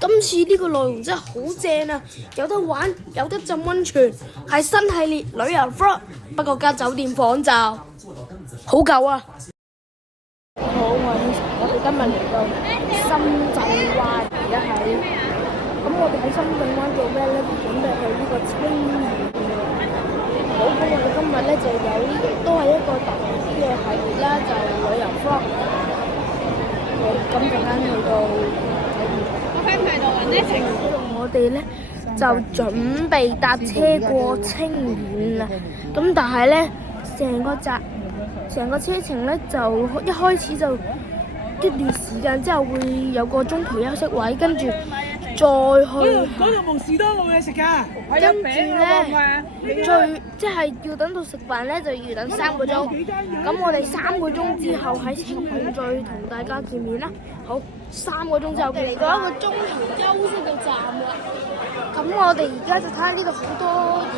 今次呢個內容真係好正啊！有得玩，有得浸溫泉，係新系列旅遊 vlog， 不過加酒店房就好舊啊！好，我哋今日嚟到深圳灣，而家喺咁我哋喺深圳灣做咩咧？準備去呢個清遠。好，咁我哋今日咧就有都係一個特別嘅系列啦，就旅遊 vlog。咁陣間去到我哋咧就準備搭車過清遠啦。咁但係咧成個車程咧就一開始就一段時間之後會有個中途休息位，跟住再去。嗰度冇士多冇嘢食㗎，跟住咧即係要等到食飯咧就要等3個鐘。咁我哋3個鐘之後喺清遠再同大家見面啦。好，3個鐘之後嚟到一個中途休息嘅站啦。咁我哋而家就睇下呢度好多嘢。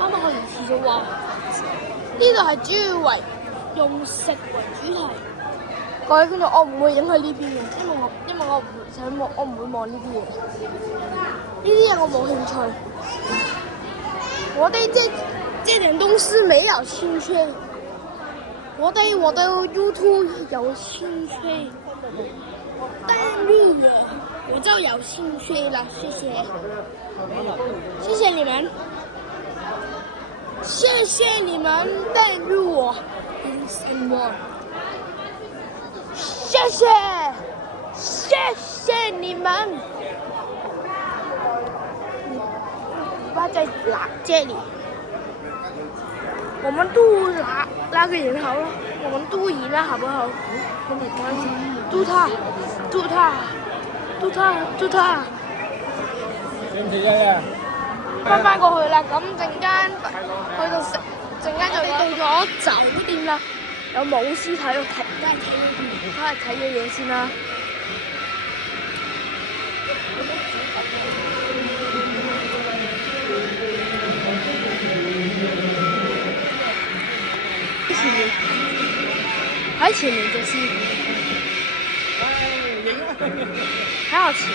啱啱我嚟遲咗喎。呢度係主要為用食為主題。各位觀眾，我唔會影去呢邊嘅，因為我唔想望，我唔會望呢啲嘢。呢啲嘢我冇興趣。我對這點東西沒有興趣。我對 YouTube 有興趣，但是我就有興趣了，謝謝，謝謝你們，謝謝你們帶入我人生。謝謝你們！你爸在這裡，我們嘟那個人好了，我們嘟贏了好不好？跟你關係，嘟他。翻過去啦，咁陣間去到食，陣間就到咗酒店啦。有舞獅睇，梗係睇咗嘢先啦。喺前面就是喺我前面。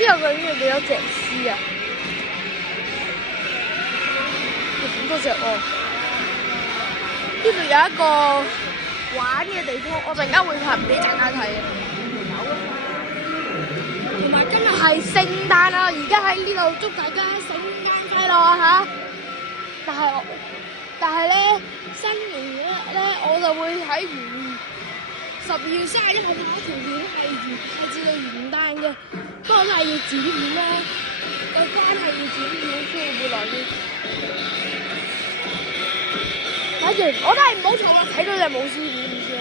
呢個究竟有幾多隻獅啊？有咁多隻哦！呢度有一個玩嘅地方，我陣間會拍俾大家睇嘅。同埋今日係聖誕啊！而家喺呢度祝大家聖誕快樂啊嚇！但係咧新年咧我就會喺12月31號拍一條片係至到元旦嘅。不過都係要剪片啦，個關係要剪片，所以會耐啲。睇住，我都係唔好嘈啦，睇到隻舞獅點唔知啊？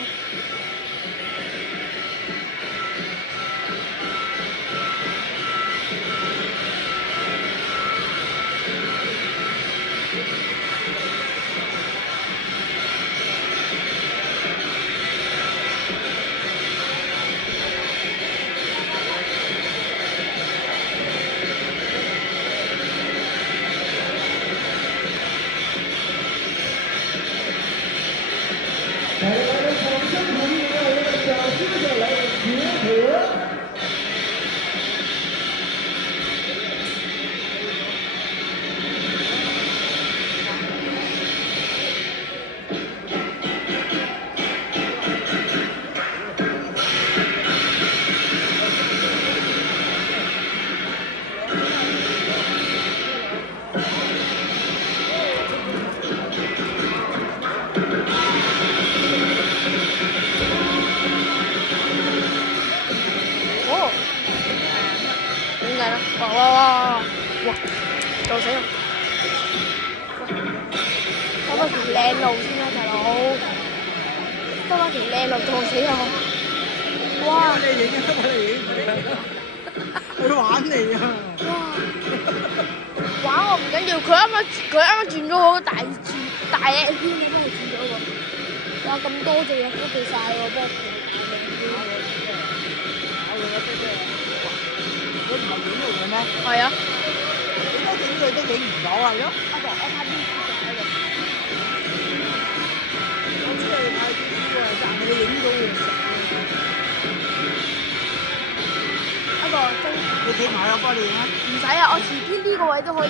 哇！做死我！兜翻條靚路先啦，大佬！兜翻條靚路做死我！哇！你影啊！佢玩你啊！哇！玩我唔緊要，佢啱啱轉咗嗰個大嘅圈，你幫佢轉咗喎！哇！咁多隻嘢，多謝曬喎，幫我你唔係影嚟嘅咩？係啊。影佢都影唔到啊！咯，阿婆，我拍邊個喺度？我知你拍邊個，但係你影到嘅時候，阿婆，真你企埋我幫你影啊！唔使啊，我遲啲呢個位都可以。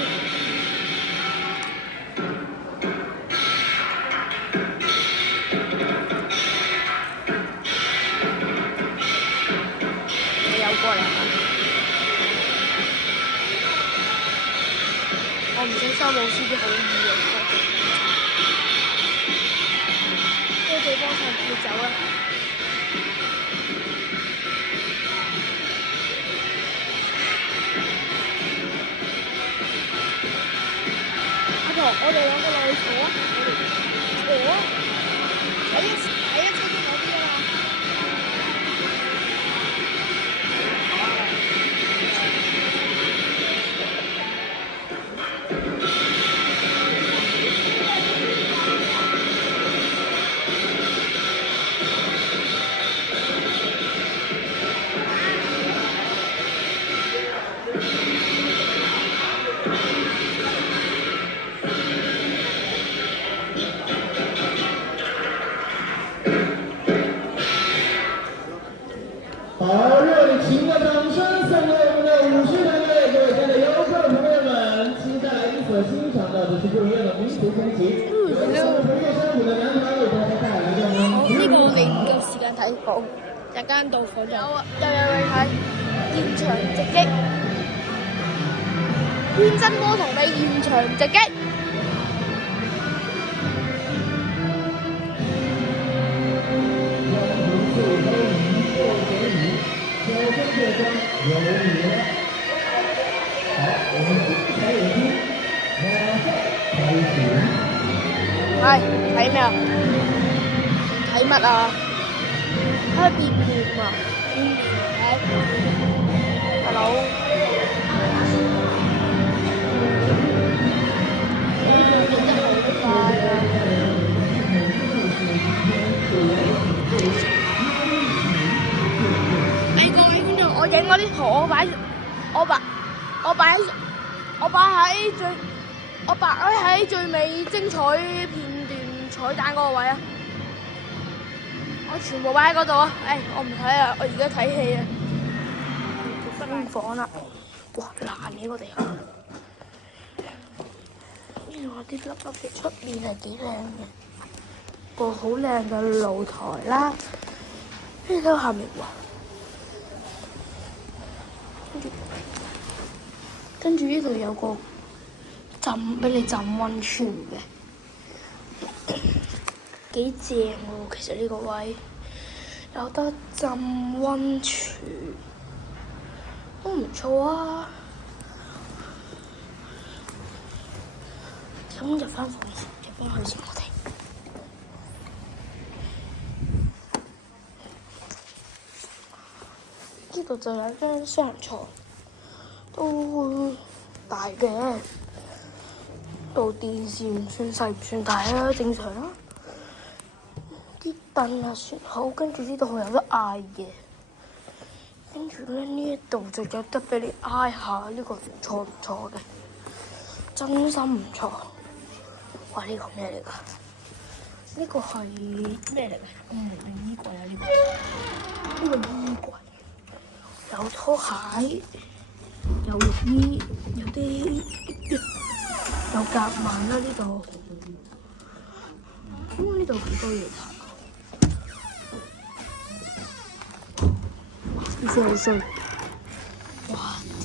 你有過嚟啊？我唔想收老師啲好意嘅，多謝幫手你走啦。阿婆，我哋兩個落去坐啊！坐啊！睇一車先嗰啲啊嘛。好，热烈情的掌声送给我们的50团队，各位亲爱的游客朋友们，接下来你所欣賞到的是不一樣的民族風情，由生活越生活的男團為大家帶來的民族。呢個我哋唔夠時間睇講，陣間到訪就又有去睇現場直擊，天真魔童嘅現場直擊。係睇咩啊？睇乜啊？睇變臉啊！變臉，大佬。變得好快啊！各位觀眾，我影嗰啲圖，我擺喺最尾精彩片段彩蛋嗰個位啊！我全部擺喺嗰度啊！我唔睇啊，我而家睇戲啊！分房啦，哇爛嘅個地下，呢度啲粒粒嘅出面係幾靚嘅，個好靚嘅露台啦，呢度下面哇！跟住呢度有個俾你浸溫泉嘅，幾正喎！其實呢個位有得浸溫泉，都唔錯啊！咁入翻房先，入翻去先我哋。呢度就有張雙人床，都大嘅。部電視唔算細唔算大啊，正常啊。啲凳啊算好，跟住呢度有得嗌嘅，跟住咧呢一度就有得俾你嗌下，呢個唔錯唔錯嘅，真心唔錯。哇！呢個咩嚟㗎？呢個係咩嚟㗎？衣櫃啊，呢個衣櫃有拖鞋，有浴衣，有啲。有夾萬啦呢度，呢度幾多嘢睇？啲聲好衰，哇！啲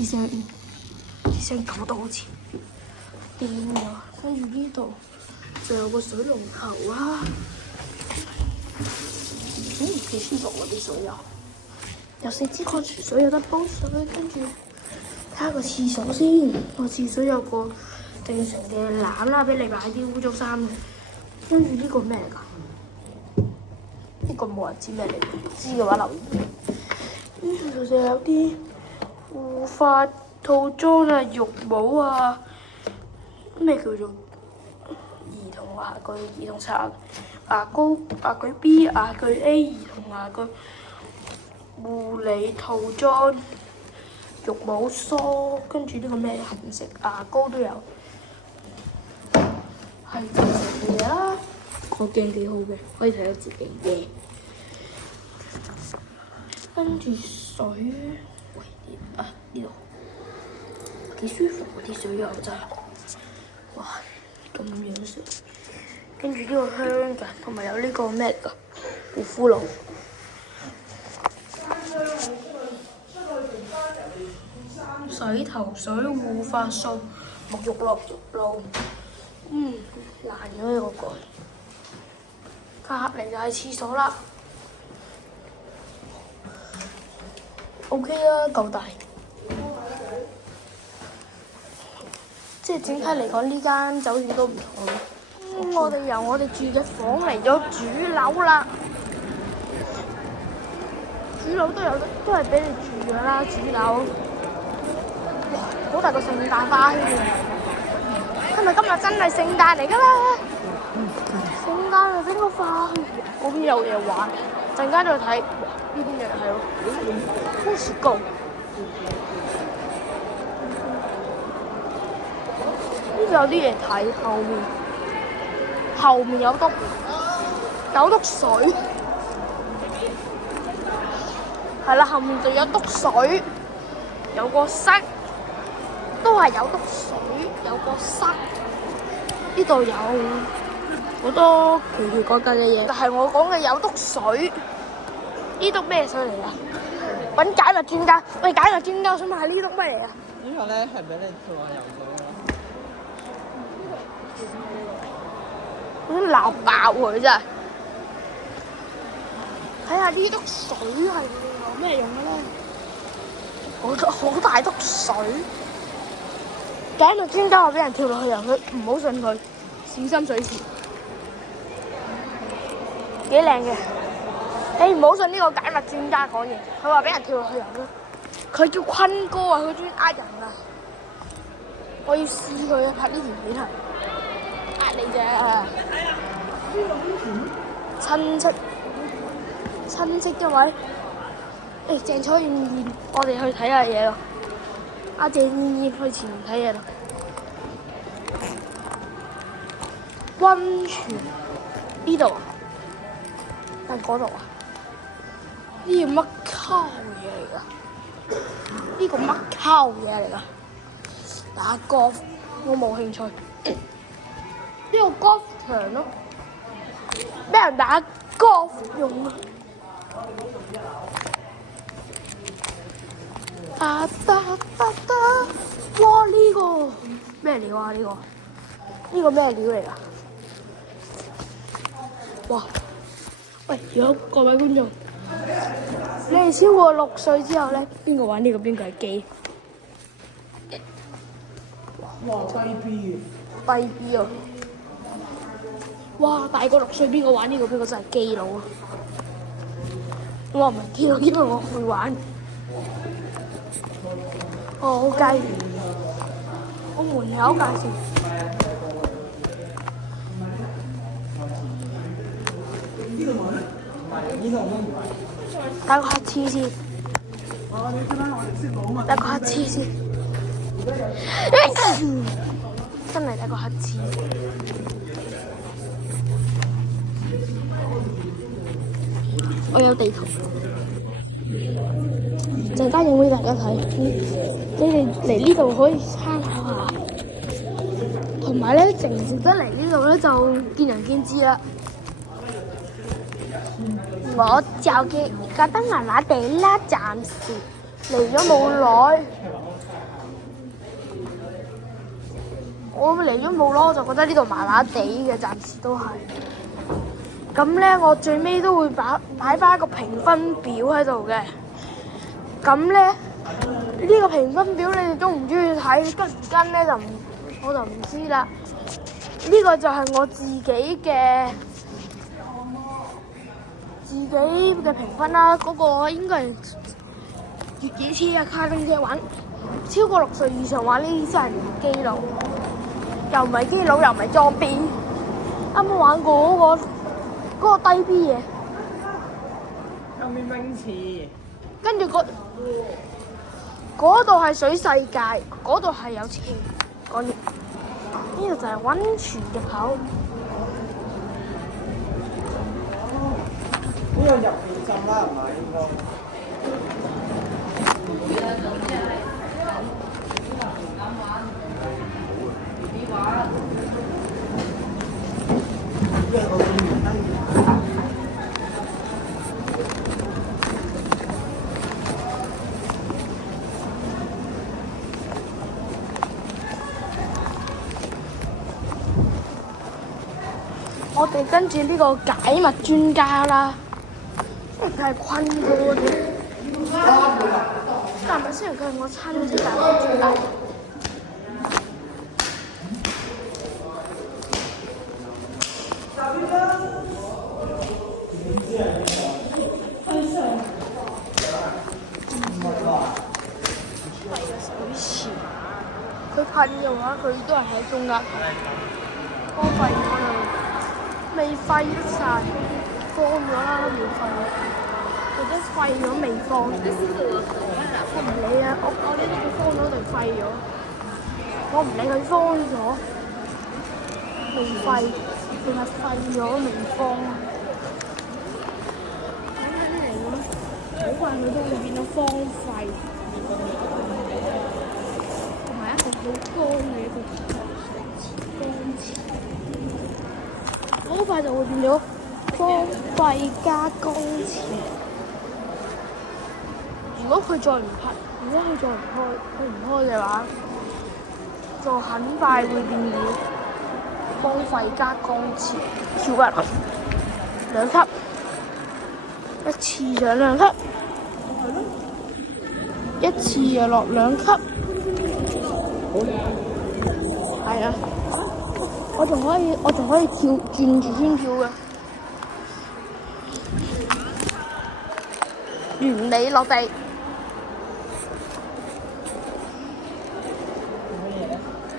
聲搞到好似癲咗。跟住呢度仲有個水龍頭啊，幾舒服喎啲水啊！有4支礦泉水有得煲水，跟住睇下個廁所先，個廁所有個正常嘅籃啦，俾你擺啲污糟衫嘅。跟住呢個咩嚟㗎？呢個冇人知咩嚟嘅，知嘅話留言。跟住就有啲護髮套裝啊、浴帽啊，咩叫做兒童牙具、兒童刷牙膏、牙具 B、牙具 A、兒童牙具護理套裝。浴帽梳，跟住呢個咩杏色牙膏都有，係正常嘅嘢啦。個鏡幾好嘅，可以睇到自己嘅。跟住水，喂啊呢度幾舒服喎啲水又真係，哇咁樣食。跟住呢個香㗎，同埋有呢個咩㗎護膚露。洗頭水、護髮素、沐浴露，爛咗呢個蓋。隔離就係廁所啦。OK 啦，夠大。即係整體嚟講，呢間酒店都唔錯。我哋由我哋住嘅房嚟咗主樓啦。主樓都係俾你住㗎啦，主樓。哇！好大個聖誕花圈啊！係咪今日真係聖誕嚟㗎啦？聖誕就整個花圈，嗰邊有嘢玩。陣間再睇，呢邊又係咯，好似高。呢度有啲嘢睇，後面有篤水。係啦，後面就有篤水，有個室，都係有篤水，有個室。呢度有好多奇奇怪怪嘅嘢，但係我講嘅有篤水。呢篤咩水嚟啊？揾解密專家，喂，解密專家，我想問下呢篤咩嚟啊？呢個咧係俾你跳下游水咯。好似鬧爆喎！真係。睇下呢篤水係有咩用嘅咧？好大篤水。解密專家話俾人跳落去游水，唔好信佢，小心水池。幾靚嘅。你唔好信呢個解密專家講嘢，佢話俾人跳落去游咯。佢叫坤哥啊，佢專呃人啊。我要試佢啊，拍呢條片係呃你啫。親戚因為鄭楚燕，我哋去睇下嘢咯。阿鄭燕去前面睇嘢咯。溫泉呢度啊，但嗰度啊。呢個乜溝嘢嚟㗎？呢個乜溝嘢嚟㗎？打 golf 我冇興趣。呢個 golf 場咯，俾人打 golf 用啊！哇！呢個咩料啊？呢個咩料嚟㗎？哇！喂，如果各位觀眾，你哋超過6歲之後咧，邊個玩呢個？邊個係基？哇！低 B 低 B 啊！哇！大過6歲邊個玩呢個？邊個真係基佬啊！我唔係基佬，因為我會玩。我好雞，我門口介紹。打個乞嗤先，打個乞嗤先，真係打個乞嗤。我有地圖，陣間影俾大家睇。你哋嚟呢度可以參考下，同埋咧值唔值得嚟呢度咧就見仁見智啦。我就覺得麻麻地啦，暫時嚟咗冇耐。我嚟咗冇耐，我就覺得呢度麻麻地嘅，暫時都係。咁咧，我最尾都會擺翻一個評分表喺度嘅。咁咧，呢個評分表你哋中唔中意睇？跟唔跟咧我就唔知啦。呢個就係我自己嘅評分啦。嗰個應該係越野車啊、卡丁車玩，超過6歲以上玩呢啲真係基佬，又唔係基佬，又唔係裝逼。啱啱玩過嗰個低 B 嘢，有面泳池，跟住嗰度係水世界，嗰度係有車。講完，呢度就係溫泉入口。呢個入面浸啦，係咪應該？我哋跟住呢個解密專家啦，佢係坤哥嘅，但係雖然佢係我親戚，但係我專家。佢噴嘅話，佢都係喺中間荒廢咗啦，未廢得晒，放咗啦，未廢，或者廢咗未放。我唔理啊，我呢啲佢放咗定廢咗，我唔理佢放咗，未廢定係廢咗未放。咁睇啲嚟講，好快佢都會變到荒廢。好乾嘅一個乾池，好快就會變咗荒廢加乾池。如果佢再唔開嘅話，就很快會變咗荒廢加乾池。跳入2級，一次上2級，一次又落2級。係啊，我仲可以跳轉住先跳嘅，原理落地。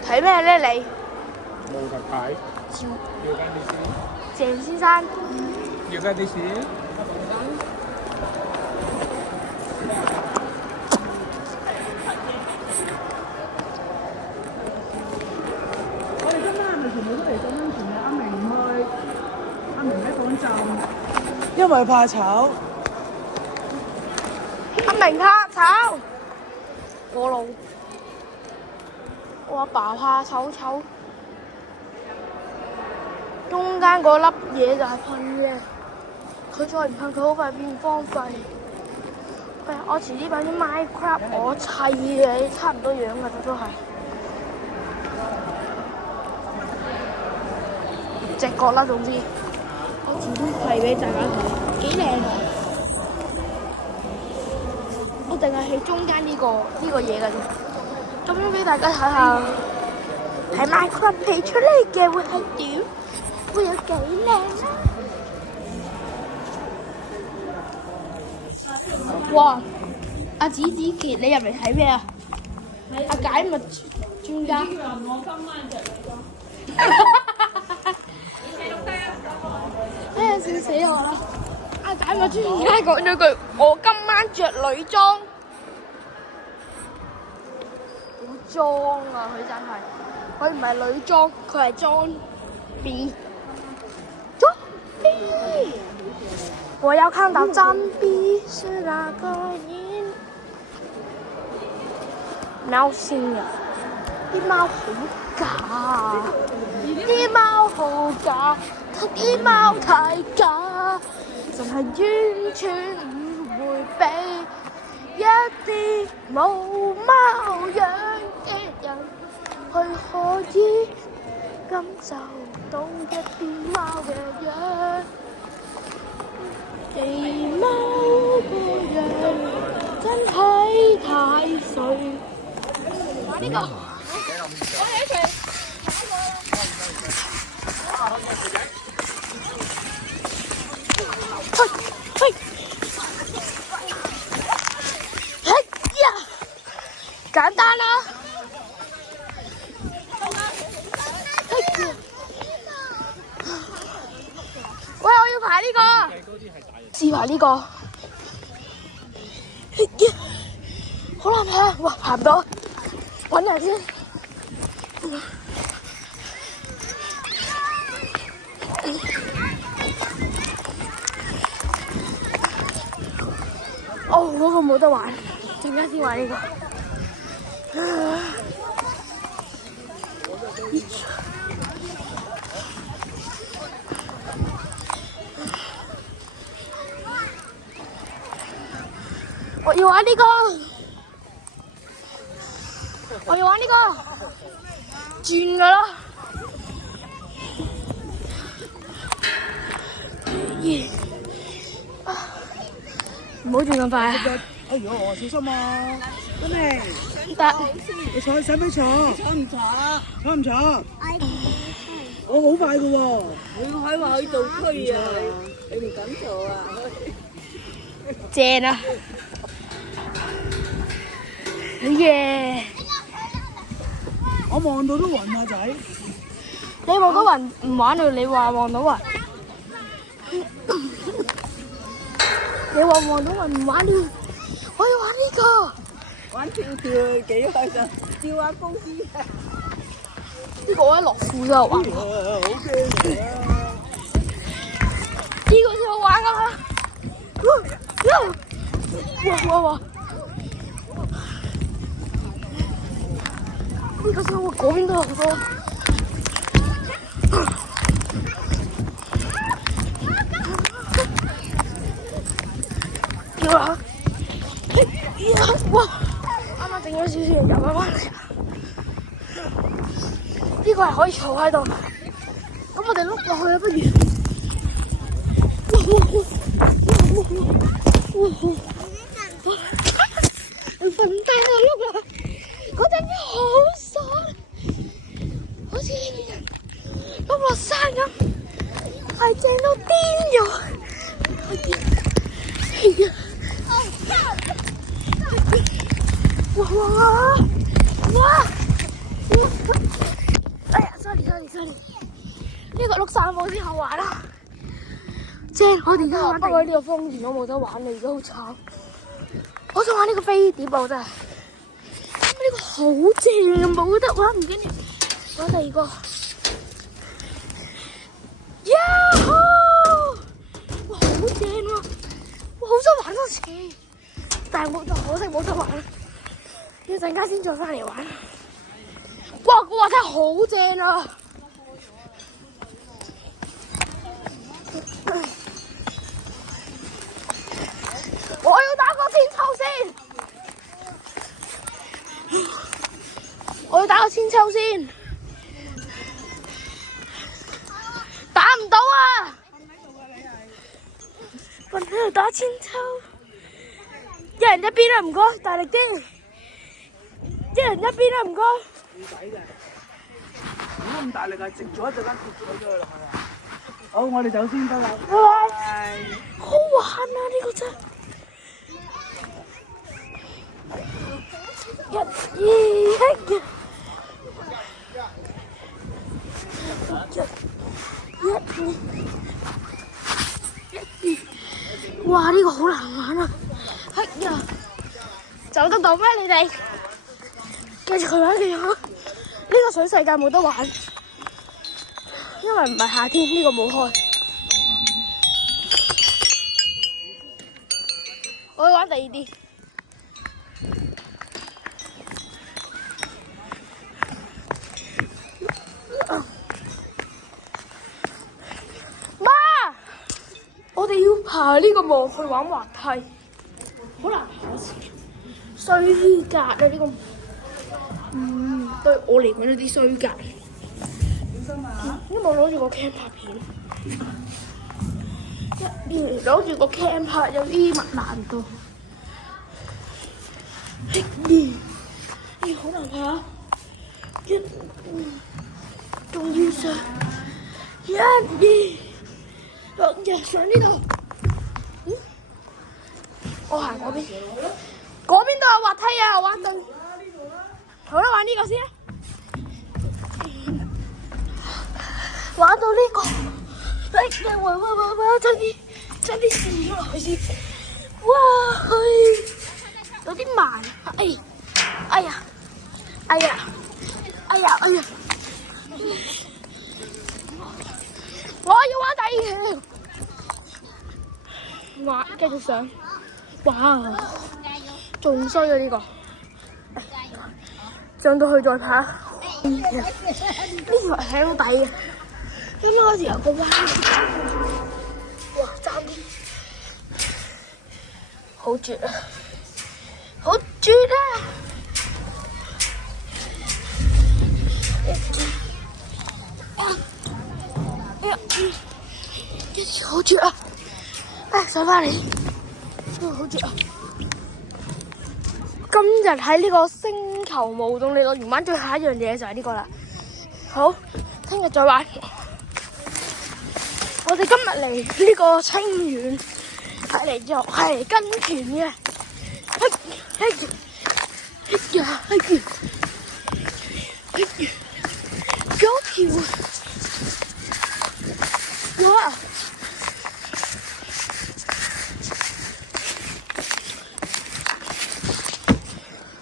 睇咩咧你？冇特牌。趙要間啲先。鄭先生。要間啲先。因為怕醜，阿明怕醜，我老，我阿爸怕醜，中間嗰粒嘢就係噴嘅，佢再唔噴，佢好快變荒廢。我遲啲擺啲 Minecraft 我砌嘅，差唔多樣㗎都係。隻角啦，總之。我遲啲砌俾大家睇，幾靚啊！我淨係喺中間呢個嘢㗎啫，咁樣俾大家睇下，喺 Minecraft 皮出嚟嘅會係點，會有幾靚啦！哇！阿子琪，你入嚟睇咩啊？阿解密專家。我今晚着女裝。笑死我啦！阿解密專家講咗句：我今晚着女裝，好裝啊！佢真係，佢唔係女裝，佢係裝 B。裝 B， 我要看到真 B 是哪個人？貓先啊！啲貓好假，啲貓好假。啲貓太假，真係完全唔會俾一啲冇貓樣嘅人去可以感受到一啲貓嘅樣，地貓個樣真係太衰。呢個，我喺一齊。簡單啦！喂，我要排呢個，試排呢個，好難爬，哇爬唔到，揾人先。哦，嗰個冇得玩，陣間先玩呢個。我要玩呢個，我要玩呢個，轉噶啦。唔好轉咁快啊！哎呦，小心啊！真係。得。你坐使唔使坐？坐唔坐？坐唔坐？我好快噶喎！你可以話去做區啊！你唔敢做啊？正啊！好嘢！我望到都暈啊仔！你望到暈唔玩啊？你話望到暈？你話望到暈唔玩了？我要玩呢個。玩跳跳幾開心，跳下高啲。呢個我喺樂富就玩。好驚啊！呢個先好玩啊！哇！呢個先好，嗰邊都有好多。跳啦！哇！啱啱整咗少少嘢入翻嚟啊！呢個係可以坐喺度，咁我哋碌落去啊，不如。你瞓低啦，碌落去，嗰陣嘢好爽，好似碌落山咁，係正到癲咗。哇！哎呀 ，sorry，呢個碌山冇先好玩啦。正，我哋而家玩，不過呢個風扇我冇得玩，你而家好慘。我想玩呢個飛碟啊，真係。呢個好正啊，冇得玩唔緊要，玩第二個。呀！哇，好正啊！哇，好想玩多次，但係可惜冇得玩。要陣間先再翻嚟玩。哇！個滑梯好正啊！我要打個千秋先，打唔到啊！瞓喺度打千秋，一人一邊啦，唔該，大力啲，一人一邊啦，唔該。唔使嘅，如果咁大力啊，直咗一陣間跌咗佢落去啊！好，我哋走先得啦。拜拜。好玩啊！呢個真。一、二，哇！呢個好難玩啊！哎呀，走得到咩？你哋繼續去玩，繼續去。呢個水世界冇得玩，因為唔係夏天，呢個冇開。我要玩第二啲。媽，我哋要爬呢個網去玩滑梯，好難爬先。衰格啊！呢個，對我嚟講有啲衰格。因為我攞住個 cam 拍片，一邊攞住個 cam 拍有啲難度。好難爬，仲要上，一、二，上呢度。我行嗰邊，嗰邊都有滑梯啊！玩到，好啦，玩呢個先。玩到呢個，差啲試咗落去先。哇，有啲慢，哎呀，哎呀，哎呀，哎呀！我要玩第二條，哇！繼續上，哇！仲衰啊呢個，上到去再拍。呢條係睇到底嘅，咁嗰時有個彎，哇！爭啲，好絕啊！好絕啊！好絕啊！上返嚟，好絕啊！今日喺呢個星球無動力樂園玩最後一樣嘢就係呢個啦。好，聽日再玩。我哋今日嚟呢個清遠係嚟就係跟團嘅。有條哇！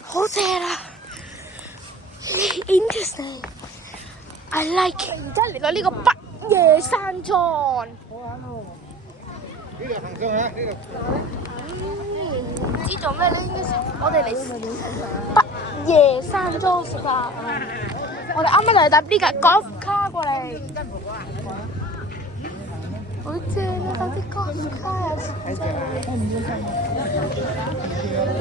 好正啊 ！Interesting， I like it。而家嚟到呢個北夜山莊。好玩喎！呢度行上去啊！呢度。唔知做咩咧？應該我哋嚟北夜山莊食飯。我哋啱啱就係搭呢架 golf 卡過嚟。好正啊！搭啲 golf 卡啊！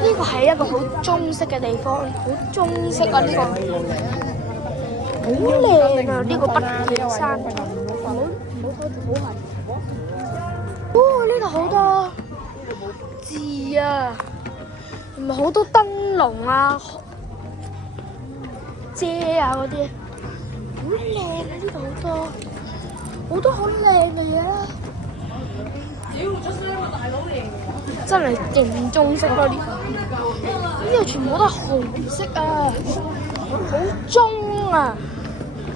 呢個係一個好中式嘅地方，好中式啊！呢個好靚啊！呢個北夜山，唔好拖住，好痕。哦，呢度好多字啊，同埋好多燈籠啊、遮啊嗰啲，好靚啊！呢度好多好靚嘅嘢啦。真係勁中式咯！呢度全部都係紅色啊，好中啊！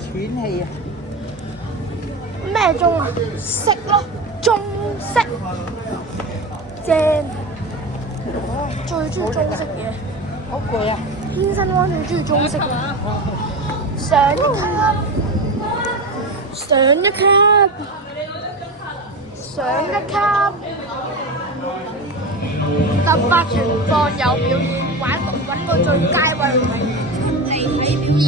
喘氣啊！咩中啊？色咯，中式正。最中意中式嘢。好攰啊！天生安最中意中式嘅。上一級，上一級。上一級，突發情況有表演，揾個最佳位出嚟睇表演。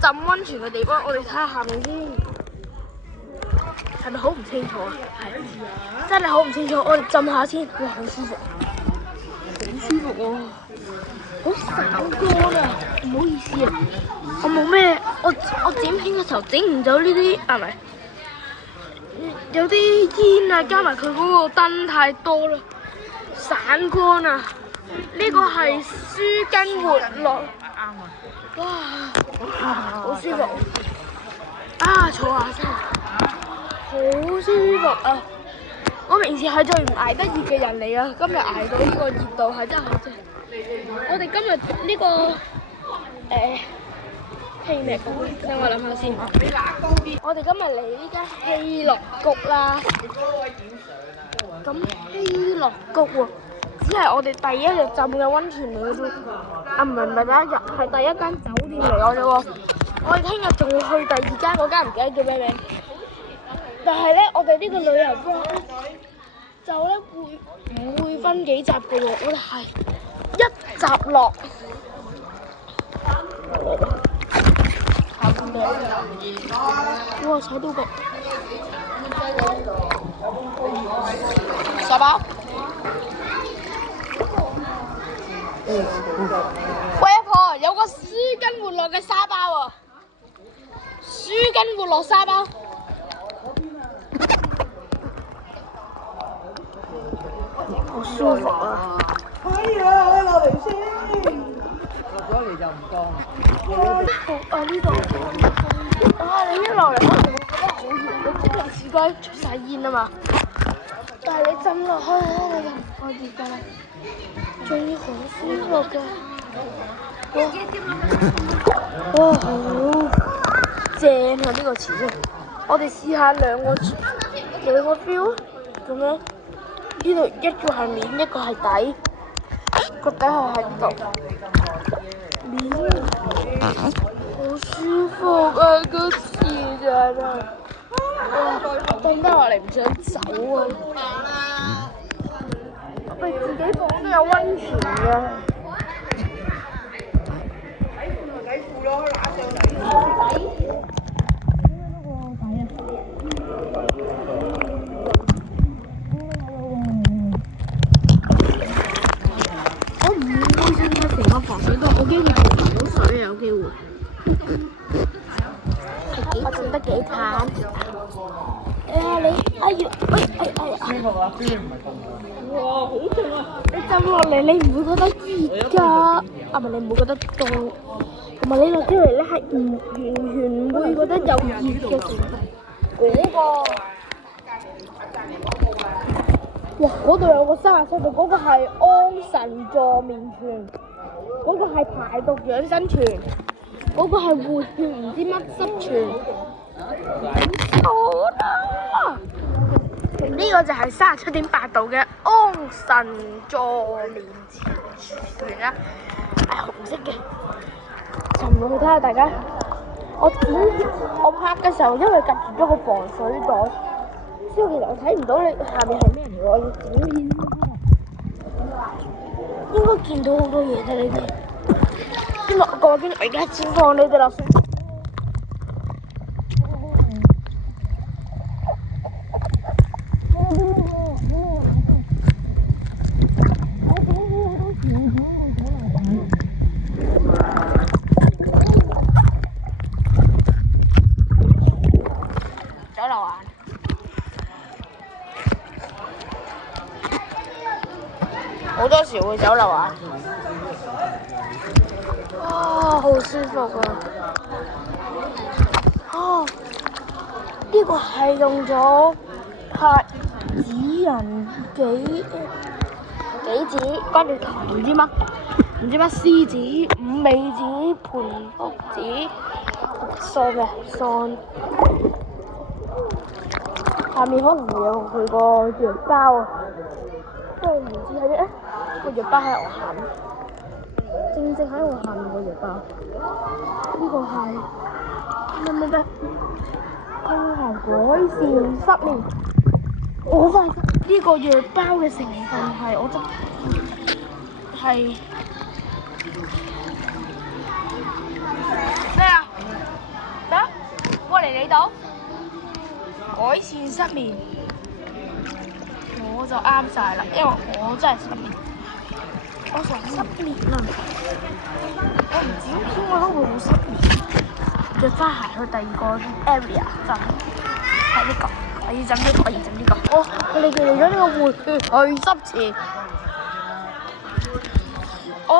浸溫泉嘅地方，我哋睇下下面先，係咪好唔清楚啊？係，真係好唔清楚。我哋浸下先，哇，好舒服，好舒服喎，好散乾啊！唔好意思啊，我冇咩，我剪片嘅時候整唔到呢啲，係咪？有啲煙啊，加埋佢嗰個燈太多啦，散乾啊！呢個係舒筋活絡。哇，好舒服啊！坐下先，好舒服啊！我平時係最唔捱得熱嘅人嚟啊，今日捱到呢個熱度係真係好正。我哋今日呢個戲咩局？等我諗下先。我哋今日嚟呢間希樂谷啦。咁希樂谷喎，只係我哋第一日浸嘅溫泉嚟嘅啫。啊，唔係第一日，係第一間酒店嚟我啫喎。我哋聽日仲會去第二間，嗰間唔記得叫咩名。但係咧，我哋呢個旅遊 vlog 咧，就咧唔會分幾集嘅喎，我哋係一集落，哇！踩到個沙包。喂，阿婆，有個舒筋活絡嘅沙包啊！舒筋活絡沙包。好舒服啊！係啊，落嚟先。落咗嚟就唔當。啊呢度啊！你一落嚟可能會覺得好熱，你平時該出晒煙啊嘛。但係你浸落去咧，你就唔覺熱㗎啦，仲要好舒服㗎。哇，好正啊！呢個池先，我哋試下兩個 feel 咁樣。呢度一個係面，一個係底，個底係喺呢度。面好舒服啊！個池真係，哇！凍得落嚟唔想走啊！我哋自己房都有溫泉嘅。底褲咯，揦上嚟。防水都，我驚佢停唔到水啊！有機會。我浸得幾近？你，哎呀，哇，好凍啊！你浸落嚟，你唔會覺得熱㗎？啊，唔係你唔會覺得凍，同埋你落出嚟咧係完全唔會覺得有熱嘅成分。嗰個，哇！嗰度有個37度，嗰個係安神助眠泉。嗰個係排毒養生泉，嗰個係活血唔知乜濕泉，好啦！呢個就係37.8度嘅安神助眠泉啦，係紅色嘅。沉落去睇下大家，我拍嘅時候，因為夾住咗個防水袋，所以其實我睇唔到你下面係咩嚟，我要剪片。應該見到好多嘢㗎，你哋。邊落過邊？我而家先放你哋落先。走樓啊！好多時會走樓啊！啊，好舒服啊！啊，呢個係用咗拍紙人幾紙，跟住唔知乜獅子、五味子、盤福子、桑，下面可能會有佢個藥包啊！不過唔知係咩咧，個藥包喺我下面，正喺我下面個藥包。呢個係咩？佢係改善失眠。我發現呢個藥包嘅成分係我係咩啊？得，過嚟你度改善失眠。我就啱晒啦，因為我真係失眠，我成日失眠啊！我唔知點解我都會好失眠。着翻鞋去第二個 area 浸，係呢個，我要浸呢個，我要浸呢個。我哋嚟咗呢個活血祛濕池。我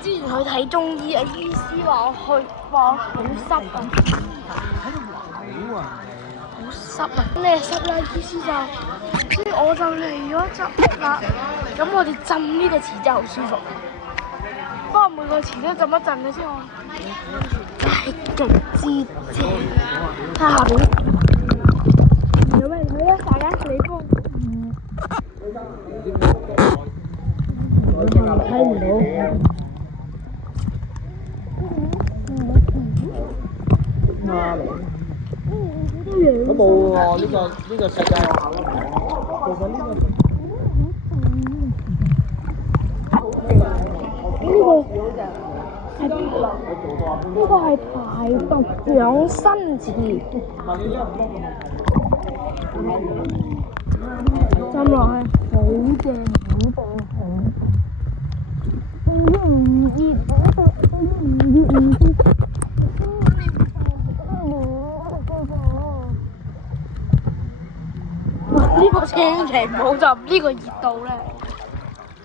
之前去睇中醫啊，醫師話我好濕啊。好濕啊！咩濕啦？意思就，所以我就嚟咗浸啦。咁我哋浸呢個池真係好舒服。不過每個池都浸一陣嘅先我，係極之正。睇下下邊，有咩睇咧？大家你幫。睇唔到。都冇喎，呢個世界其實呢個呢個係排毒養生池，浸落去好正呢個千祈唔好浸，呢個熱度咧，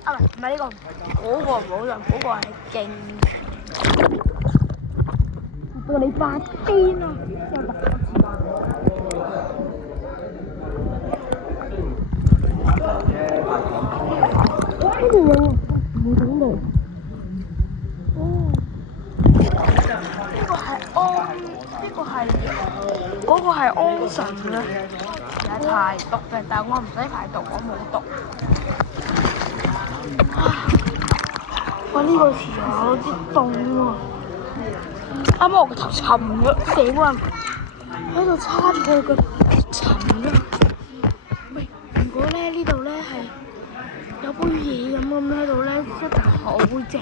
啊唔係呢個，嗰個唔好浸，嗰個係勁到你發癲啊！呢條嘢冇整到。嗰個係安神嘅，係排毒嘅，但係我唔使排毒，我冇毒。哇！呢個池有啲凍喎，啱啱我個頭沉咗，死啦！喺度叉住佢個沉咗。喂，如果咧呢度咧係有杯嘢咁喺度咧，一定好正，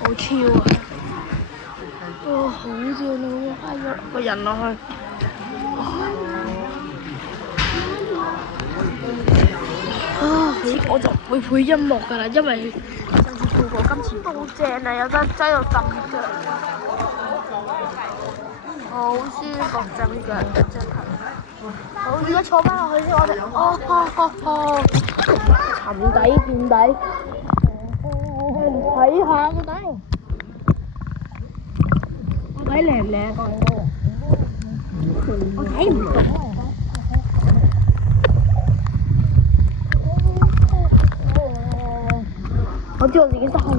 好超啊！哇，好正啊！哇，一個人落去。我就會配音樂㗎啦，因為上次跳過，今次都好正啊，有得擠到浸腳，好舒服浸腳真係。好，而家坐翻落去先，我哋沉底見底，睇下個底，我睇靚唔靚？我睇唔到。我知我自己失控。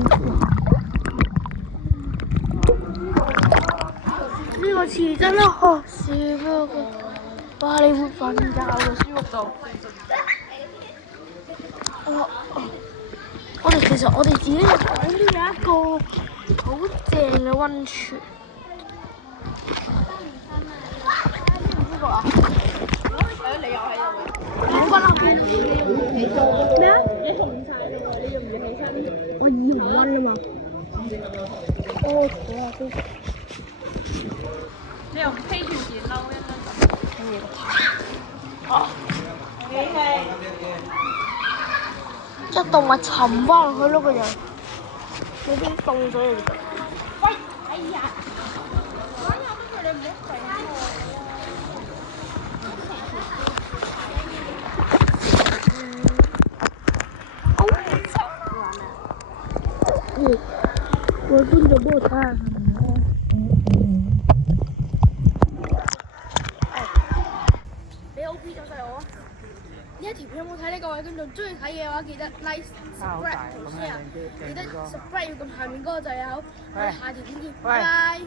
呢個池真係好舒服，哇！你會瞓覺嘅舒服到。其實我哋自己個港都有一個好正嘅溫泉。呢個啊？你又喺度？冇乜啦。咩啊？你紅晒啦喎！你用唔用起身？我耳紅溫啊嘛。哦，死啦先。你又飛住件褸一陣。跟住個頭。啊！一凍咪沉翻落去咯，個人。冇邊凍咗嚟㗎。喂！哎呀！玩下都佢哋唔好肥我跟住幫我睇下。你 OP 咗細我啊！呢一條片有冇睇呢？各位觀眾中意睇嘅話，記得 like、subscribe 同 share，記得 subscribe 要撳下面嗰個掣啊！好，我哋下條片見，拜拜。